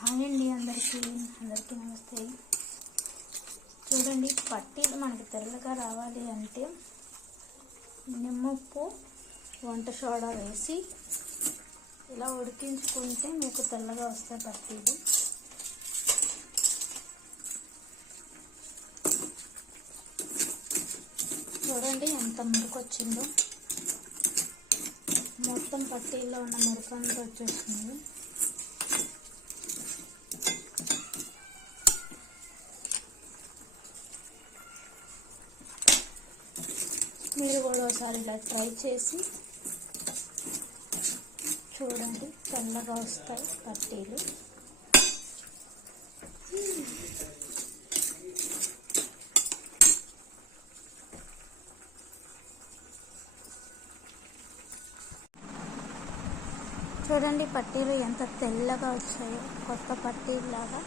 Hi అండి, అందరికీ నమస్తే. చూడండి, పట్టీలు మనకి తెల్లగా రావాలి అంటే నిమ్మప్పు, వంట సోడా వేసి ఇలా ఉడికించుకుంటే మీకు తెల్లగా వస్తాయి పట్టీలు. చూడండి ఎంత మురికొచ్చిందో, మొత్తం పట్టీల్లో ఉన్న మురికంతా వచ్చేస్తుంది. మీరు కూడా ఒకసారి ఇలా ట్రై చేసి చూడండి, తెల్లగా వస్తాయి పట్టీలు. చూడండి పట్టీలు ఎంత తెల్లగా వచ్చాయో, కొత్త పట్టీలాగా.